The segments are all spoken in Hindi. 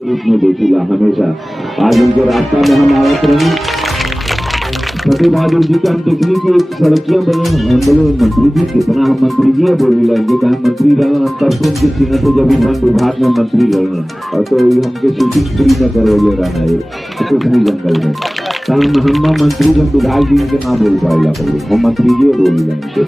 रूप में देखिला हमेशा। आज उनके रास्ता में हम आवत रही फतेह बहादुर जी का हम देखली की एक सड़कियां बने हम बोले मंत्री जी कितना हम मंत्री जी बोली लेंगे कहा मंत्री रहना तब से उनके सीने से जब वन विभाग में मंत्री रहना और तो हमके शूटिंग फ्री न करोगे रहना है कुछ नहीं जंगल में हम मंत्री जब विधायक जी के ना बोल पाएगा कभी हम मंत्री जी बोली लेंगे।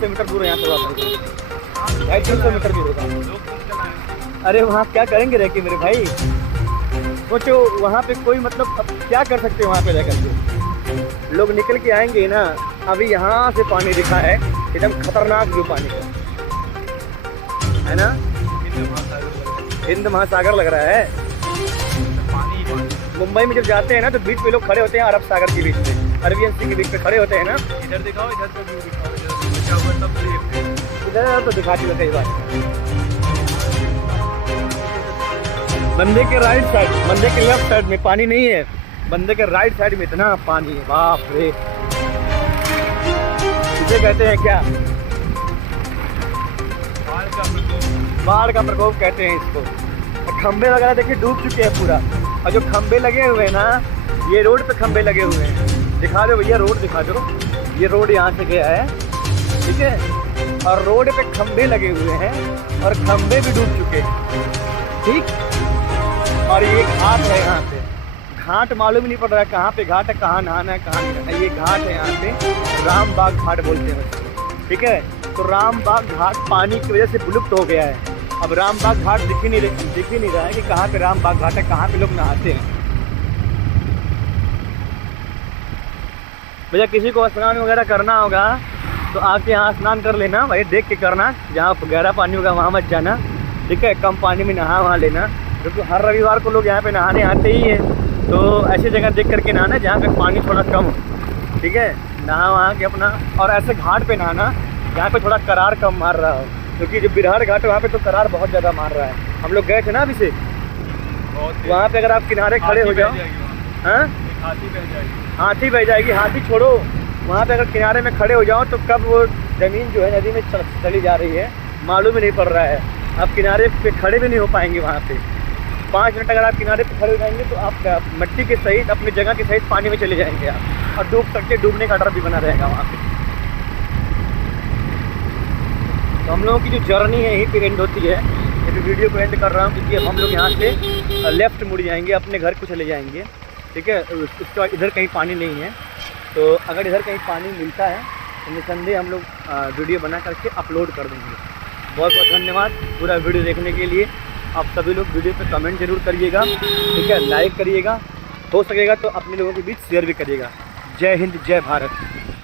मीटर दूर है यहाँ से वापस 250 मीटर दूर होगा। अरे वहाँ क्या करेंगे रह के मेरे भाई सोचो वहाँ पे कोई मतलब अब क्या कर सकते हैं वहाँ पे रह करके लोग निकल के आएंगे ना। अभी यहाँ से पानी दिखा है एकदम खतरनाक व्यू पानी का है ना। हिंद महासागर लग रहा है। मुंबई में जब जाते हैं ना तो बीच पे लोग खड़े होते हैं अरब सागर के बीच में अरबियन सी के बीच पे खड़े होते हैं ना। इधर दिखाओ इधर से व्यू दिखाओ इधर तो दिखाती है कई बार। बंदे के राइट साइड बंदे के लेफ्ट साइड में पानी नहीं है बंदे के राइट साइड में इतना पानी है बाप रे। इसे कहते हैं क्या बाढ़ का प्रकोप कहते हैं इसको। खंबे वगैरह देखिए डूब चुके हैं पूरा और जो खंबे लगे हुए हैं ना ये रोड पे खंबे लगे हुए हैं। दिखा दो भैया रोड दिखा दो। ये रोड यहाँ से गया है ठीक है और रोड पे खंबे लगे हुए हैं और खंबे भी डूब चुके हैं ठीक। और ये घाट है यहाँ पे घाट मालूम नहीं पड़ रहा है कहाँ पे घाट है कहाँ नहाना है कहाँ नहीं है। ये घाट है यहाँ पे रामबाग घाट बोलते हैं उसको ठीक है। तो रामबाग घाट पानी की वजह से विलुप्त हो गया है। अब रामबाग घाट दिख ही नहीं रहा है कि कहाँ पे रामबाग घाट है कहाँ पे लोग नहाते हैं। भैया किसी को स्नान वगैरह करना होगा तो आके यहाँ स्नान कर लेना भाई देख के करना। जहाँ गहरा पानी होगा वहाँ मत जाना ठीक है। कम पानी में नहा वहाँ लेना क्योंकि हर रविवार को लोग यहाँ पे नहाने आते ही हैं। तो ऐसी जगह देख करके नहाना जहाँ पे पानी थोड़ा कम हो ठीक है। नहा वहाँ के अपना और ऐसे घाट पे नहाना जहाँ पे थोड़ा करार कम मार रहा हो क्योंकि जो बिरहर घाट है वहाँ पे तो करार बहुत ज़्यादा मार रहा है। हम लोग गए थे ना अभी से वहाँ पे अगर आप किनारे खड़े हो जाओ हाँ हाथी बह जाएगी। हाथी छोड़ो वहाँ पे अगर किनारे में खड़े हो जाओ तो कब वो ज़मीन जो है नदी में चली जा रही है मालूम ही नहीं पड़ रहा है। आप किनारे पे खड़े भी नहीं हो पाएंगे वहाँ पे। 5 मिनट अगर आप किनारे पे खड़े हो जाएंगे तो आप मिट्टी के सहित अपनी जगह के सहित पानी में चले जाएंगे आप और डूब सकते डूबने का डर भी बना रहेगा वहाँ पे। तो हम लोगों की जो जर्नी है यहीं पे एंड होती है। ये वीडियो को एंड कर रहा हूँ क्योंकि अब हम लोग यहाँ से लेफ़्ट मुड़ जाएंगे अपने घर को चले जाएंगे ठीक है। उसके बाद इधर कहीं पानी नहीं है तो अगर इधर कहीं पानी मिलता है तो निसंदेह हम लोग वीडियो बना करके अपलोड कर देंगे। बहुत बहुत धन्यवाद पूरा वीडियो देखने के लिए। आप सभी लोग वीडियो पे कमेंट जरूर करिएगा ठीक है। लाइक करिएगा हो सकेगा तो अपने लोगों के बीच शेयर भी करिएगा। जय हिंद जय भारत।